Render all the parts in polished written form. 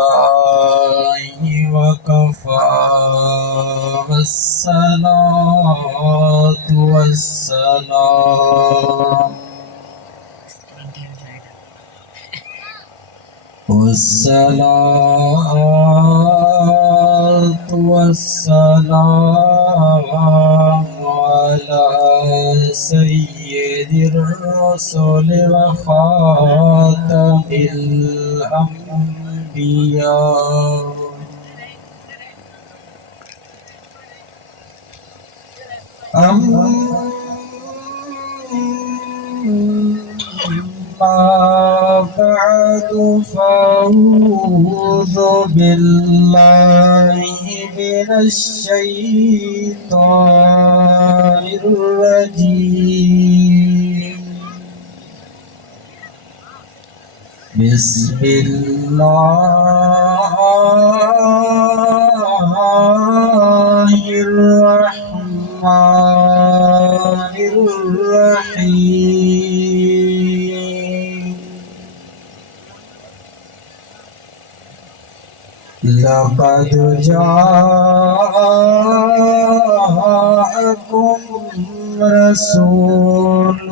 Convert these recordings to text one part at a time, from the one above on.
الله وكفى والصلاة والسلام على سيد الرسل وخاتم الأنبياء أما بعد فأعوذ بالله من الشيطان الرجيم بسم الله الرحمن الرحيم لقد جاءكم رسول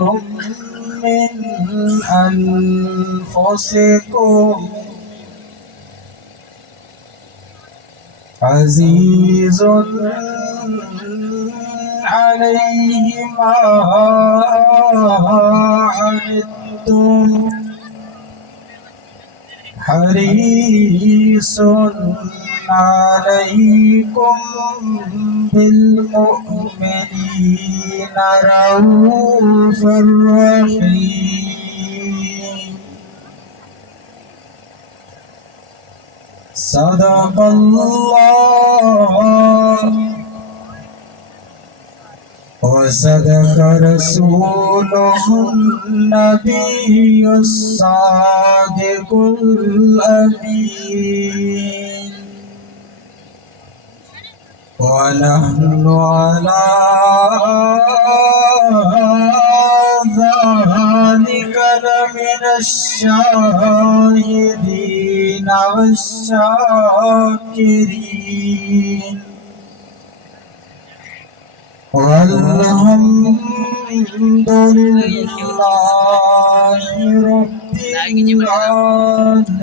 من أنفسكم عزيز عليه ما عنتم حريص عليكم بالمؤمنين رؤوف رحيم صدق الله وصدق رسوله النبي الصادق الأمين ونحن على ذلك لمن الشاهدين والشاكرين والحمد لله رب العالمين.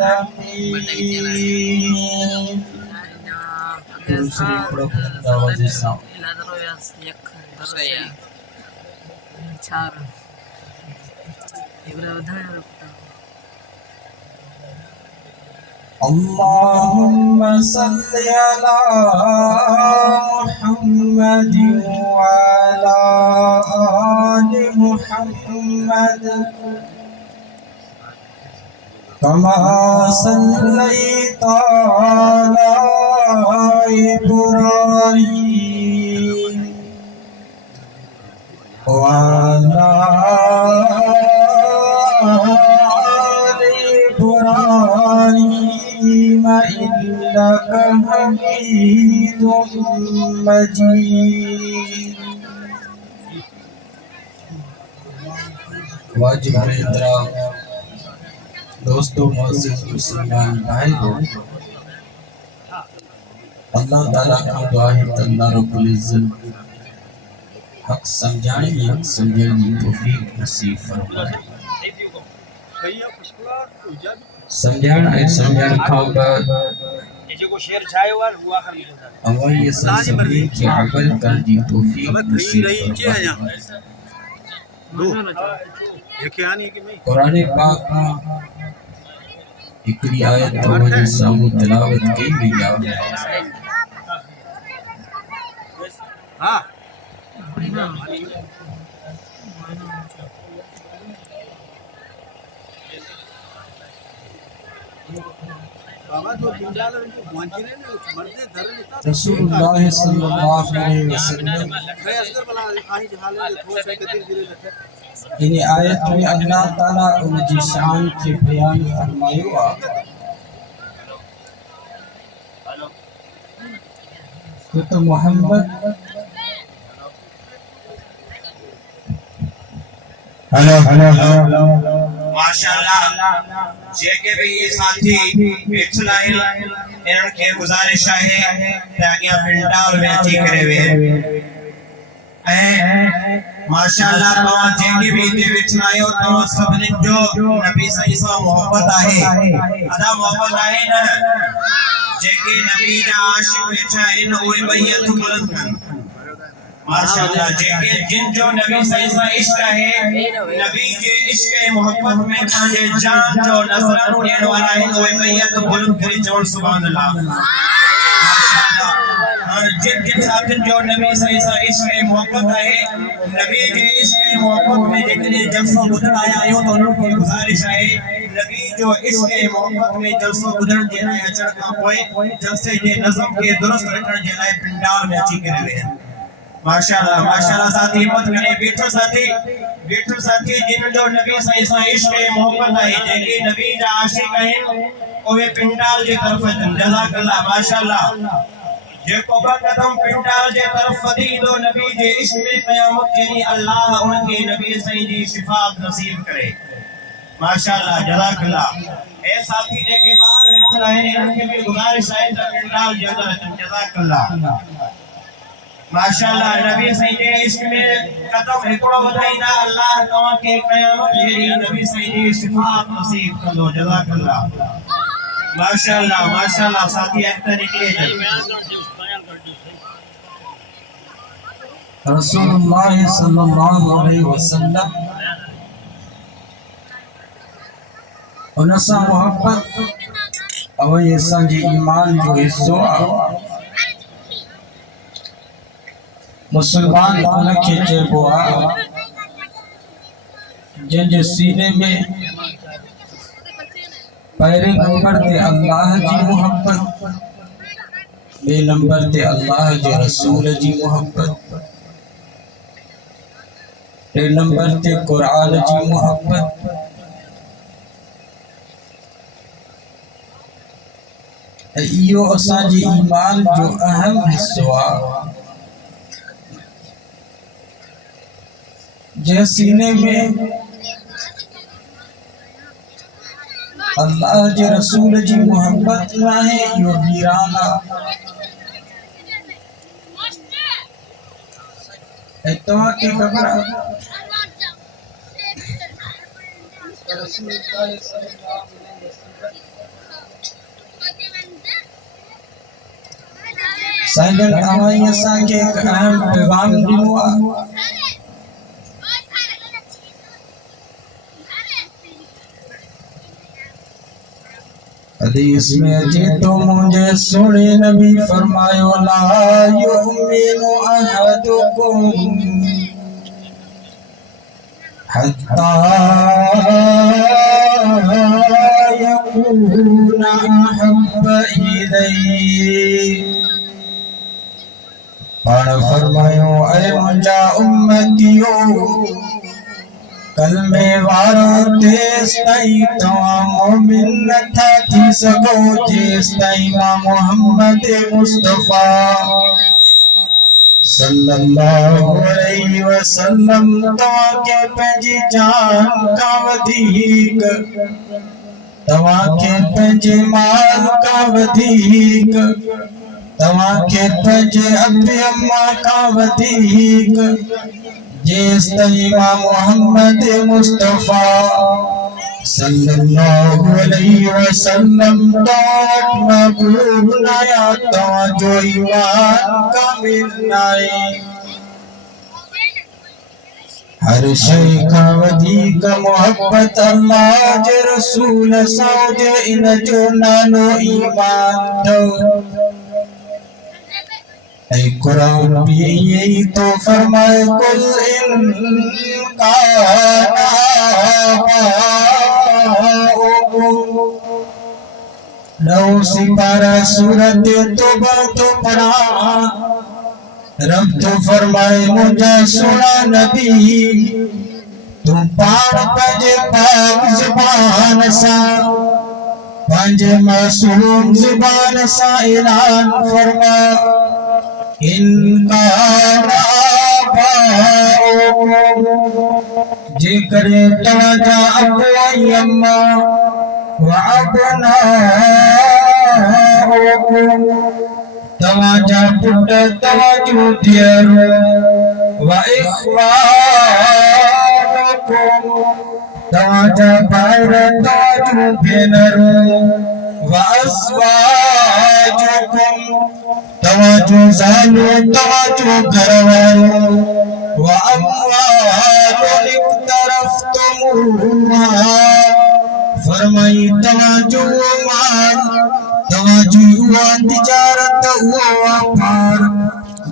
اللهم صل على محمد وعلى آل محمد كما صليت على إبراهيم وعلى آل إبراهيم إنك حميد مجيد. वाजिब एहतराम दोस्तों, मोअज़्ज़िज़ मुसलमान भाइयों, अल्लाह ताला का दुआ है त अल्लाह रब्बुल इज्जत हक समझाने में हक समझने की तौफीक नसीब फरमाए। समझाण ऐं समझण खां बाद अवां ये सभी के अमल करण जी तौफीक नसीब फरमाए। कुरान पाक में हिकड़ी आयत तव्हांजे साम्हूं तिलावत कई वई आहे। रसूलुल्लाह सल्लल्लाहु अलैहि वसल्लम इन आयत में अल्लाह ताला उनकी शान के बयान फरमायो आहे तो मोहम्मद हेलो माशाअल्लाह जेके भी ये साथी बैठल आहिनि इन्हनि खे गुज़ारिश आहे त अॻियां पंडाल में अची करे वेहनि ऐं माशाअल्लाह तव्हां जेके भी हिते वेठल आहियो तव्हां सभिनी जो नबी सही सां मोहब्बत आहे अदा मोहब्बत आहे न जेके नबी जा आशिक वेठा आहिनि उहे ॿई हथ बुलंद कनि माशाअल्लाह जेके जिन जो नबी सही सां इश्क आहे नबी जे इश्क ऐं मोहब्बत में पंहिंजे जान जो नज़रानो ॾियण वारा आहिनि उहे ॿई हथ बुलंद करे चवनि सुभान अल्लाह माशाअल्लाह और जिन साथिन जो नबी सही सां इश्क ऐं मोहब्बत आहे नबी जे इश्क ऐं मोहब्बत में जेकॾहिं जलसो ॿुधण आया आहियो त उन्हनि खे गुज़ारिश आहे नबी जो इश्क ऐं मोहब्बत में जलसो ॿुधण जे लाइ अचण खां पोइ जलसे जे नज़म खे दुरुस्त रखण जे लाइ पंडाल में अची करे वेहनि माशाअल्लाह माशाअल्लाह साथी हिम्मत करे बैठो साथी जिन जो नबी सही सां इश्क ऐं मोहब्बत आहे जेके नबी जा आशिक आहिनि उहे पंडाल जे तरफ़ अचनि जज़ाकल्लाह माशाअल्लाह जेको ब कदम पंडाल जे तरफ़ वधी ईंदो नबी जे इश्क में क़यामत के ॾींहुं अल्लाह उनके नबी साईं जी शिफाअत नसीब करे माशाअल्लाह जज़ाकल्लाह ए साथी जेके ॿार वेठल आहिनि इन्हनि खे भी गुज़ारिश आहे त पंडाल जे अंदरि अचनि जज़ाकल्लाह माशाअल्लाह नबी साईं जे इश्क में कदम हिकिड़ो वधाईंदा अल्लाह तव्हां खे क़यामत जे ॾींहुं नबी साईं जी शिफाअत नसीब कंदो जज़ाकल्लाह माशाअल्लाह माशाअल्लाह साथी अॻिते निकिरे रसूलुल्लाह सल्लल्लाहु अलैहि वसल्लम उनसा मोहब्बत और ये संजी ईमान जो हिस्सो मुसलमान उनके चइबो आहे जंहिंजे सीने में पहले नंबर ते अल्लाह जी मोहब्बत बे नंबर ते अल्लाह जे रसूल जी मोहब्बत टे नंबर ते कुरान जी मोहब्बत इहो असांजे ईमान जो अहम हिस्सो आहे जे सीने में अल्लाह जे रसूल जी मोहब्बत ना है यो वीराना तव्हां खे ख़बर आहे साईं अवाई असांखे हिकु अहम पैगाम ॾिनो आहे हदीस में अचे तो मुझे सुने नबी फरमायो ला युमिनु अहदुकुम हत्ता यकूना अहब्ब इलैहि पाण फरमायो ऐ मुंहिंजा उम्मतियो कल में वारो तेस ताईं तव्हां मोमिन नथा थी सघो जेस ताईं मां मोहम्मद मुस्तफा सल्लल्लाहु अलैहि वसल्लम तव्हां खे पंहिंजी जान खां वधीक तव्हां खे पंहिंजे माल खां वधीक तव्हां खे पंहिंजे अबे अम्मा खां वधीक जेस ताईं मां मोहम्मद मुस्तफा सल्लल्लाहु अलैहि वसल्लम तव्हां महबूब नाया तव्हां जो ईमान कामिल नाहे हर शइ खां वधीक मोहब्बत अल्लाह जे रसूल सां हुजे इन जो नालो ईमान अथव कुरान भी यही तो फरमाए कुल इन नौ सिपारा सूरत तौबा तो पढ़ा रब तो फरमाए मुझा सुना नबी तू पाण पंहिंजे पाक ज़ुबान सां पंहिंजे मासूम ज़ुबान सां ऐलान फरमा इनका आबाओकुम जेकरे तवाजा अबू अम्मा व अबनाओकुम तवाजा पुट तवाजू दियरो व इख्वानुकुम तवाजा भाइर तवाजू भेनरो व अज़वाजुकुम तवाजू ज़ालू तवाजू घरवारो व अम्वालुन इक़्तरफ़्तुमूहा फरमाई तवाजू माल तवाजू हुआ तिजारत हुआ व्यापार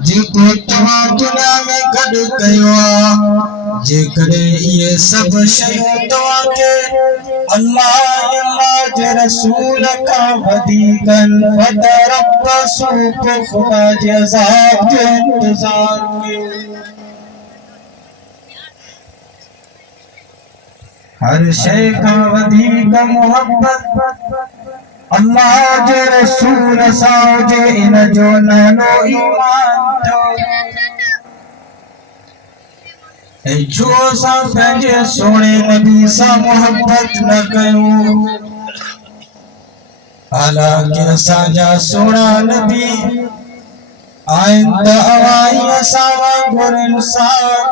जेको तवा दुनिया में गड कयो जेकरे ये सब शयूं तवा के अल्लाह अल्लाह जे रसूल का वदीकन फतरब्बसू को खुदा जे अज़ाब जो इंतजार कयो हर शय का वदीक मोहब्बत अल्लाह जे रसूल सां जे इन जो नालो ईमान थो ऐं छो असां पंहिंजे सोणे नबी सां मोहब्बत न कयूं हालांकि असांजा सोणा नबी आहिनि त अवां असां वांगुरु इंसान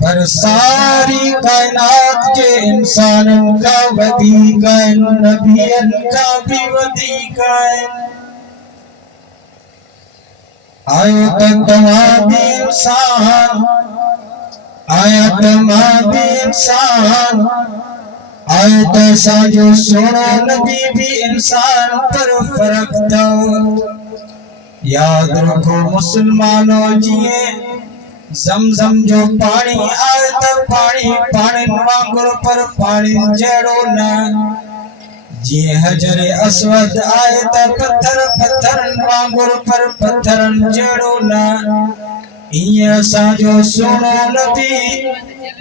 पर सारी कायनात के इंसानन का वदीक नबियन का भी वदीक आयो त तव्हां भी इंसान आया तव्हां भी इंसान आयो त असांजो सोनो नबी भी इंसान पर फर्क अथव याद रखो मुसलमानो जिए ज़मज़म जो पानी आए त पानी पानी वांगुरु पर पानी जहिड़ो न जीअं हजर अस्वद आए त पत्थर पत्थरन वांगुरु पर पत्थरन जहिड़ो न ईअं असांजो सोनो नबी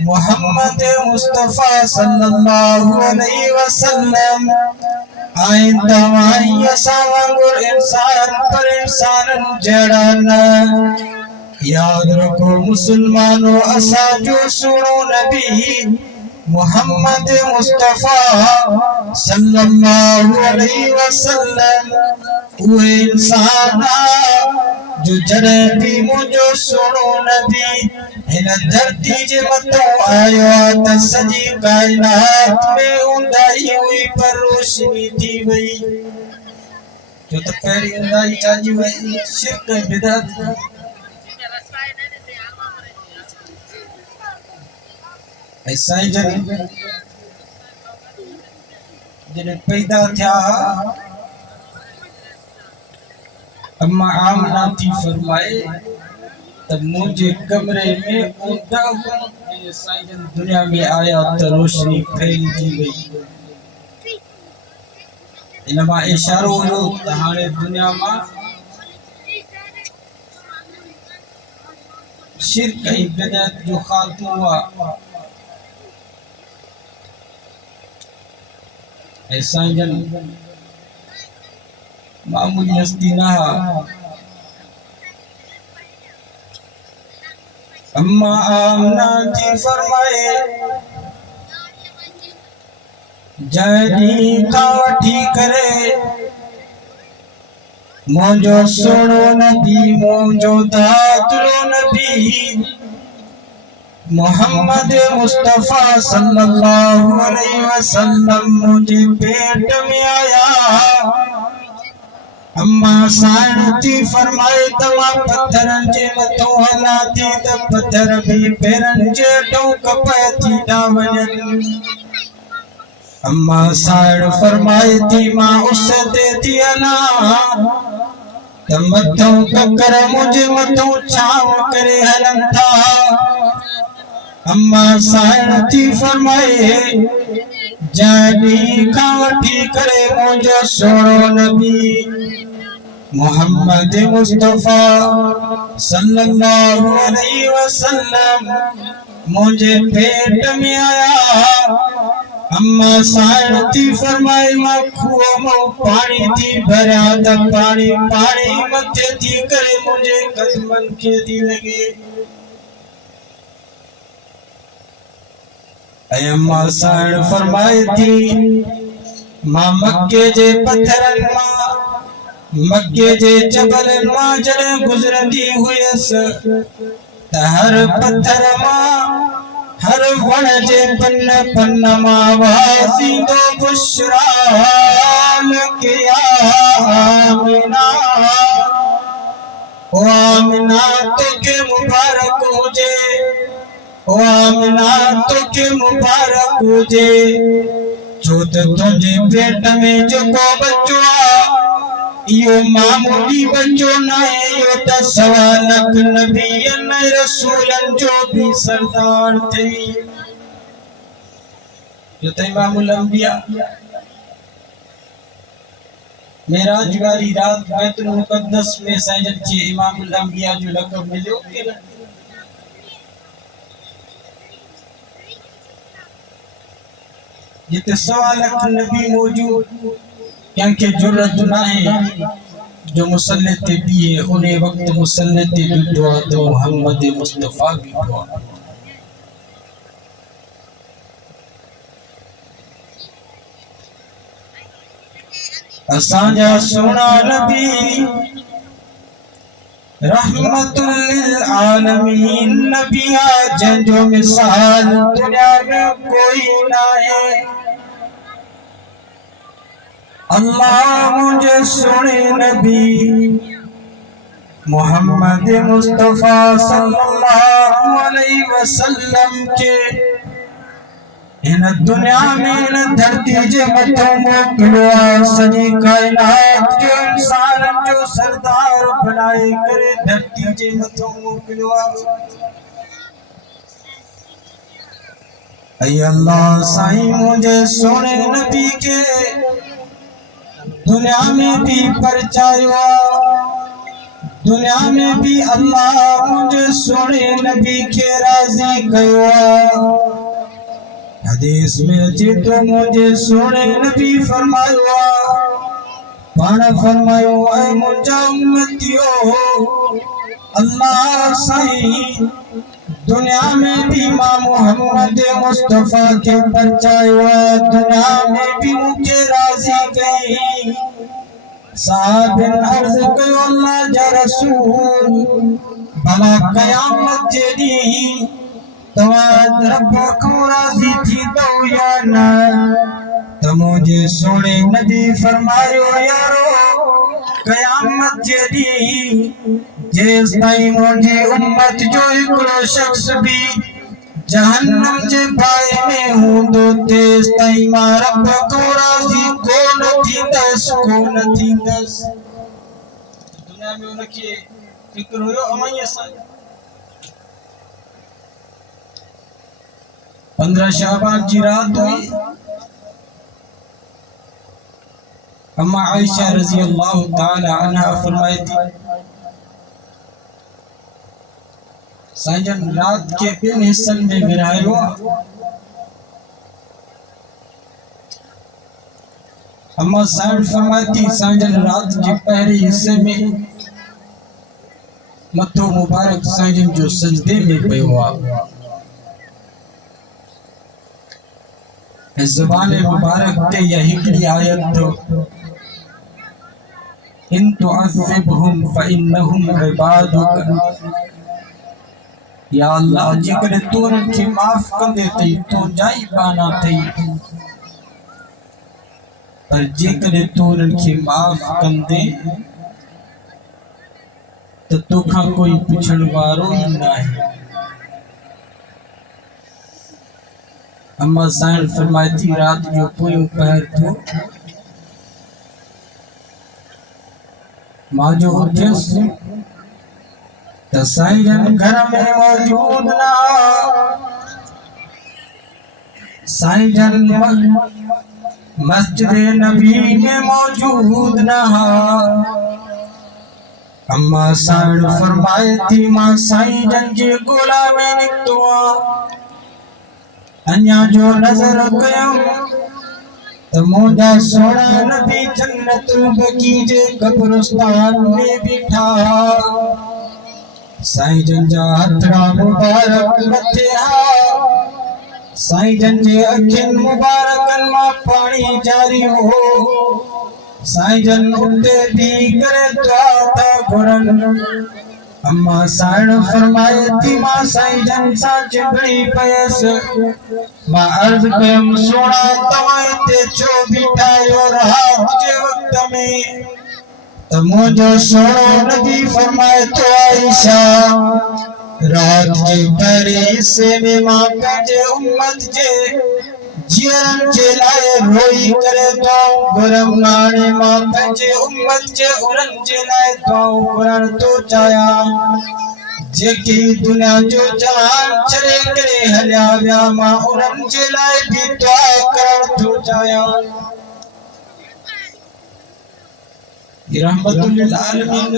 मोहम्मद मुस्तफ़ा सल्लल्लाहु अलैहि वसल्लम आए तव्हां असां वांगुरु इंसान पर इंसानन जहिड़ा न याद रखो मुसलमानों असांजो सोनो नबी मोहम्मद मुस्तफ़ा सल्लल्लाहु अलैहि वसल्लम उहे इंसान जो जॾहिं भी मुंहिंजो सोनो नबी हिन धरती जे मथां आयो त सॼी कायनात में ऊंदाही हुई पर रोशनी थी वई जो त पहिरीं ऊंदाही छाजी वई शिरक बिदअत साईं जन पैदा थिया अम्मा आमना थी फरमाए तब मुझे कमरे में ऊंधा हुआ साईं जन दुनिया में आया तो रोशनी फैलजी वई इनमा इशारो हुयो त हाणे दुनिया मां शिरक ऐं बिदअत जो खात्मो आहे ऐसा जन मामूली हस्ती ना अम्मा आमना थी फरमाए जड़ी का वठी करे मुंहिंजो सोनो नबी मुंहिंजो दादलो नबी मोहम्मद मुस्तफ़ा सल्लल्लाहु अलैहि वसल्लम मुझे पेट में आया अम्मा साइण थी फरमाए तमा पत्थरन जे मथो हला थी त पत्थर भी पेरन जे टोक पथी दा वञन अम्मा साइण फरमाए थी मां उस ते थी अना त मथो ककर मुझे मथो छाव करे हलन था अम्मा साइण थी फरमाए जड़ी का वठी करे मुझे सोनो नबी मोहम्मद मुस्तफ़ा सल्लल्लाहु अलैहि वसल्लम मुझे पेट में आया अम्मा साइण थी फरमाए मां खूह में पानी थी भरिया त पानी पानी मथे थी करे मुझे कदमन के थी लगे अम्मा साण फरमाए थी मां मक्के जे पत्थरन मां मक्के जे जबलन मां जड़े गुजरती हुयस त हर पत्थर मां हर वण जे पन्न पन्न मां वासींदो बुशराल के आमिना ओ आमिना तो के मुबारक हुजे ओ आमिना तो के मुबारक हुजे जो तुझे पेट में जो को बच्चो यो मामूली बच्चो नहीं यो त सवा लख नबियन रसूलन जो भी सरदार थे जो त इमामुल अंबिया मेराज वाली रात बैतुल मुक़द्दस में साईं जी इमामुल अंबिया जो लक़ब मिलियो के न जिते सवा लख नबी मौजूद क्योंकि जरूरत ना है जो मुसल्ले ते दिए उन्हें वक्त मुसल्ले ते दुआ दो मोहम्मद मुस्तफा की दुआ असांजा सोना नबी रहमतुल लिल आलमीन नबिया जंजो मिसाल दुनिया में कोई ना है अल्लाह मुझे सुने नबी मोहम्मद मुस्तफा सल्लल्लाहु अलैहि वसल्लम के इन दुनिया में इन धरती जे मथों मोकिलियो सॼी कायनात जो इंसान जो सरदार बनाए करे धरती जे मथों मोकिलियो ऐ अल्लाह साईं मुझे सोने नबी के दुनिया में भी परचायो दुनिया में भी अल्लाह मुझे सोने नबी के राजी कयो हदीस में अचे तो मुझे सोने नबी फरमायो पाण फरमायो ऐ मुंहिंजा उम्मतियो अल्लाह साईं दुनिया में भी मां मोहम्मद मुस्तफा के परचायो दुनिया में भी मुझे राजी कई साहब अर्ज कयो अल्लाह जा रसूल भला कयामत जे ॾींहुं तव्हां रब खां राज़ी थींदो या न त मुंहिंजे सोणे नबी फरमायो यारो कयामत जे ॾींहुं जेसिताईं मुंहिंजी उम्मत जो हिकिड़ो शख्स भी जहन्नम जे बाहि में हूंदो तेसिताईं मां रब खां राज़ी कोन थींदसि दुनिया में उनखे फिक्र हुयो अमाईअ सां 15 शाबान जी रात हुई अम्मा आयशा रजी अल्लाह ताला अन्हा फरमाई थी साईं रात के 2 हिस्सन में विरायो अम्मा साईं फरमाती साईं रात के पहले हिस्से में मथो मुबारक साईं जो सजदे में पयो ज़बान मुबारक ते या हिकड़ी आयत तो इन तुअज़िबहुम फइन्नहुम इबादुक या अल्लाह जेकर तू उनखे माफ कंदे तई तो जाई बाना थई पर जेकर तू उनखे माफ कंदे तो तोखा कोई पुछण वारो ही नाहे अम्मा साईं फरमाई थी रात जो पोयों पहर थो मां जो उथियस त साईं घर में मौजूद ना साईं मस्जिद नबी में मौजूद ना अम्मा साईं फरमाए थी मां साईं जे गोला में निकतो अन्या जो नजर कयो त मुंहिंजा सोना नबी जन्नतुल बकी जे कब्रिस्तान में बीठा साईं जन जा हथड़ा मुबारक मथे साईं जन जे अखिन मुबारकन मां पानी जारी हो साईं जन उते भी करे दुआ था घुरन अम्मा साइण फरमाए थी मां साईं जन सा चिबड़ी पयस मां अर्ज कयम सोना तवां ते छो बिठायो रात जे वक्त में त मुंहिंजो सोनो नबी फरमाए तो आयशा रात जे पहिरें हिस्से में मां पंहिंजे उम्मत जे जियरन जे लाइ रोई करे दुआऊं घुरम हाणे मां पंहिंजे उम्मत जे उरन जे लाइ दुआऊं घुरण थो चाहियां जेकी दुनिया जो जहान छॾे करे हलिया विया मां उन्हनि जे लाइ भी दुआ करण थो चाहियां रहमतुल लिल आलमीन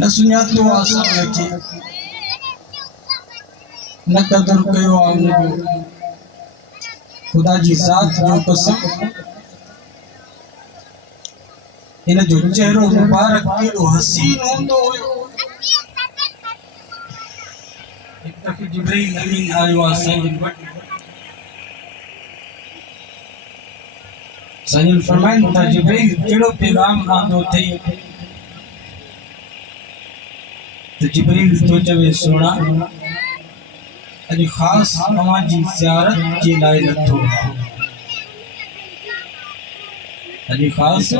न सुञातो आसान के न कदर कयो आहे खुदा जी ज़ात जो कसम इन जो चेहरो मुबारक केड़ो हसीन होंदो हुयो एक दफ़े जिब्रील अमीन आयो आ साईं वट साईं फरमाइन था जिब्रील केड़ो पैगाम आंदो थई तो जिब्रील तो चवे सोना अज खास तव्हां जी ज़ियारत जे लाइ लथो अज खास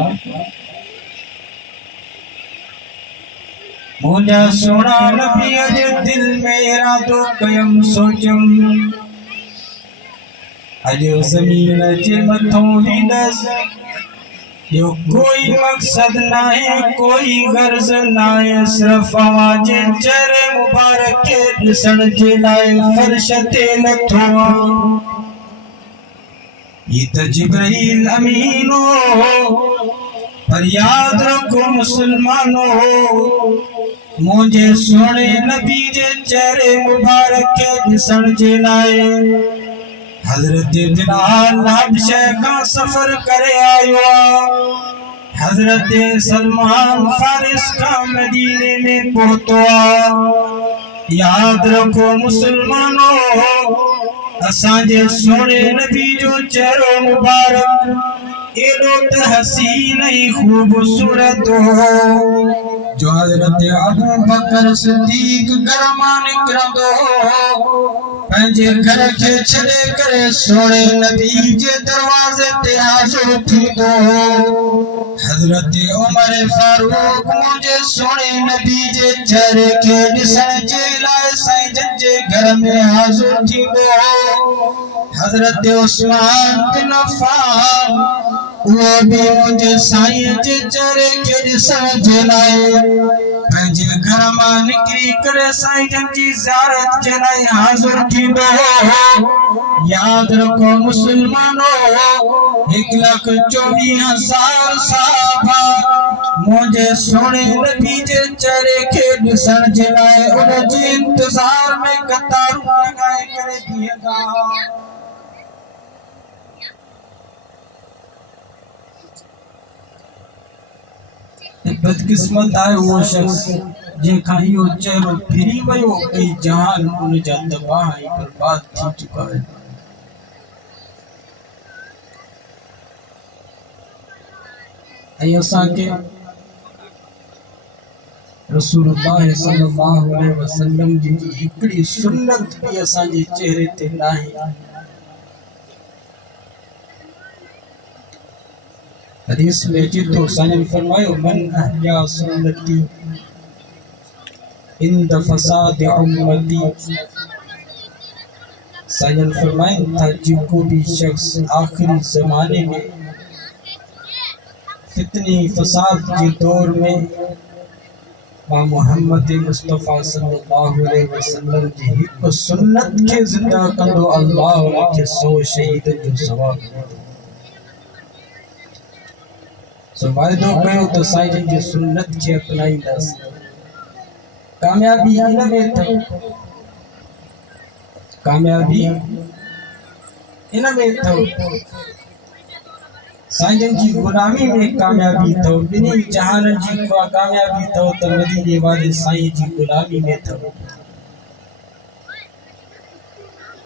मुंहिंजा सोना नबी जे दिल में इरादो कयम सोचम अज ज़मीन जे मथों हींदस यो कोई मकसद ना है कोई गर्ज ना है सिर्फ आवाजे चेहरे मुबारक के दिसण जे लाइ फर्श ते लथो ये तो जिब्रील अमीन हो पर याद रखो मुसलमानों मुझे सोने नबी जे चेहरे मुबारक के दिसण जे लाइ हजरत बिलाल हबशे का सफर करे आयो हजरत सलमान फारिस का मदीने में पहुंचो याद रखो मुसलमानों असांजे सोने नबी जो चेहरो मुबारक एडो त हसीन ही खूबसूरत हो जो हजरत अबू बकर सिद्दीक गरमा निकरंदो पंहिंजे घर के छड़े करे सोने नबी जे दरवाजे ते हाज़िर थींदो हजरत उमर फारूक मुझे सोने नबी जे चेहरे के ॾिसण जे लाइ साईं जन जे घर में हाज़िर थींदो हजरत उस्मान बिन अफ़्फ़ान वो भी मुझे साईं जे चेहरे के ॾिसण जे लाइ पंहिंजे घर मां निकिरी करे साईं जन जी ज़ियारत जे लाइ हाज़िर थींदो याद रखो मुसलमानों 1,24,000 साहबा मुझे सोने नबी जे चेहरे के ॾिसण जे लाइ उन जे इंतज़ार में कतारूं लॻाए करे बीहंदा बदकिस्मत है वो शख्स जेका इहो चेहरो फिरी वियो कई जहान उन जा तबाह ऐं बर्बाद थी चुका है ऐं असांखे रसूलुल्लाह सल्लल्लाहु अलैहि वसल्लम जी हिकड़ी सुन्नत भी असांजे चेहरे ते नाहे हदीस में जितो साईं फरमायो मन अहया सुन्नती इंद फसाद उम्मती साईं फरमाइन था जेको भी शख्स आखिरी ज़माने में फितने फसाद के दौर में मां मोहम्मद मुस्तफ़ा सल्लल्लाहु अलैहि वसल्लम जी हिक सुन्नत के जिंदा कंदो अल्लाह उनके 100 शहीद जो सवाब सो वायदो कयो तो साईं जन जी सुन्नत के अपनाईंदस कामयाबी इन में थो कामयाबी इन में थो साईं जन जी गुलामी में कामयाबी थो बिनी जहानन जी कामयाबी थो तो मदीने वाले साईं जी गुलामी में थो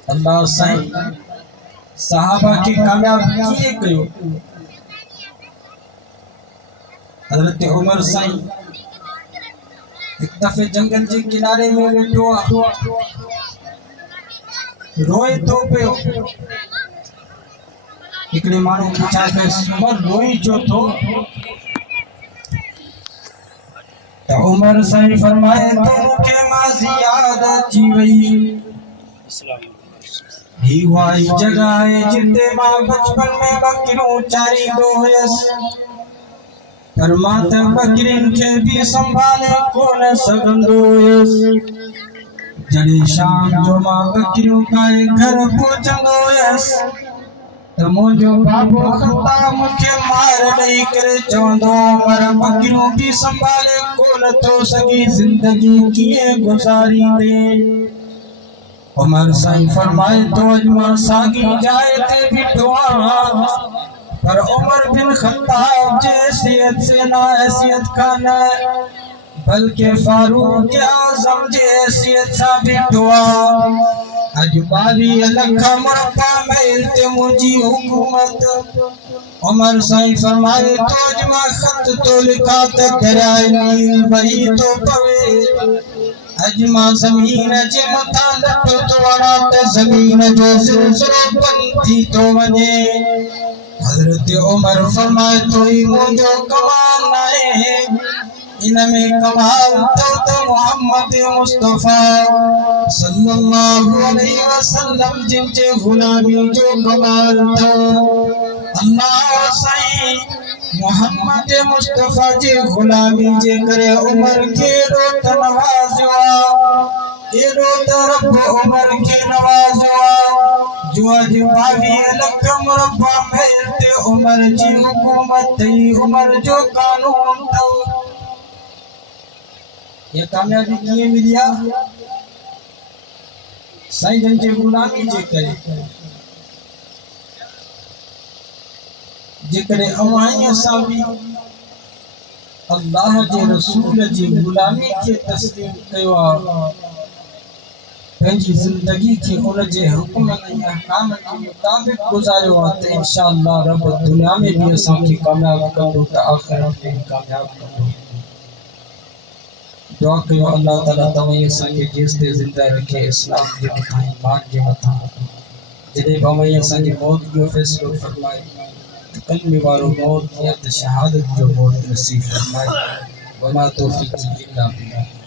अल्लाह साईं सहाबा के कामयाब किए कयो। हजरत उमर साईं एक दफे जंगल के किनारे में वेठो रोए तो पे हिकिड़े माण्हू पुछा कयसि उमर रोई छो थो? त उमर साईं फरमाए तो मूंखे माज़ी याद अची वई। ही वाई जगह है जिते मां बचपन में बकरियों चारींदो हुयसि, पर मां त बकरियुनि खे बि संभाले कोन सघंदो हुयसि। जॾहिं शाम जो मां बकरियूं पाए घर पहुचंदो हुयसि त मुंहिंजो बाबो खता मूंखे मार ॾेई करे चवंदो पर बकरियूं बि संभाले कोन थो सघी, ज़िंदगी कीअं गुज़ारींदे? उमर साईं फरमाए तो अज मां सागी जाए ते बीठो आहियां, पर उमर बिन खत्ताब जे हैसियत से ना हैसियत कान बल्कि फारूक आज़म जे हैसियत सां बीठो आहियां। अज 22 लख मुरब्बा मील ते मुंहिंजी हुकूमत। उमर साईं फरमाए तो अज मां खत तो लिखा त दरियाए नील बही तो पवे। अज मां ज़मीन जे मथां लठो तो वड़ा त ज़मीन जो ज़िलज़िलो बंद थी तो वञे। हज़रत उमर फरमाए तो ही मुंहिंजो कमाल नाहे, इनमें कमाल तो मोहम्मद मुस्तफा सल्लल्लाहु अलैहि वसल्लम जिनके गुलामी जो कमाल था। अल्लाह साईं मोहम्मद मुस्तफा जे गुलामी जे करे उमर के रोत नवाज़ियो, एॾो त रब उमर के नवाज़ियो जो अज 22 लख मुरब्बा मील ते उमर जी हुकूमत थी, उमर जो कानून था। ये कामयाबी कीअं मिली आहे? साईं जन जे गुलामी जे करे। जेकॾहिं अवां सां बि अल्लाह जे रसूल जी गुलामी खे तस्लीम कयो आहे, पंहिंजी ज़िंदगी खे उन जे हुक्मनि ऐं अहकाम जे मुताबिक़ गुज़ारियो आहे त इंशाअल्लाह रब दुनिया में बि असांखे कामयाब कंदो त आख़िरत में कामयाब कंदो। दुआ कयो अल्लाह ताला तव्हां असांखे जेसिते ज़िंदा रखे इस्लाम जे मथां ईमान जे मथां। जॾहिं तव्हां असांजी मौत जो फ़ैसिलो फरमाए त कलमे वारो मौत या त शहादत जो मौत नसीब फरमाए। वमा तौफ़ीक़ी इल्ला बिल्लाह।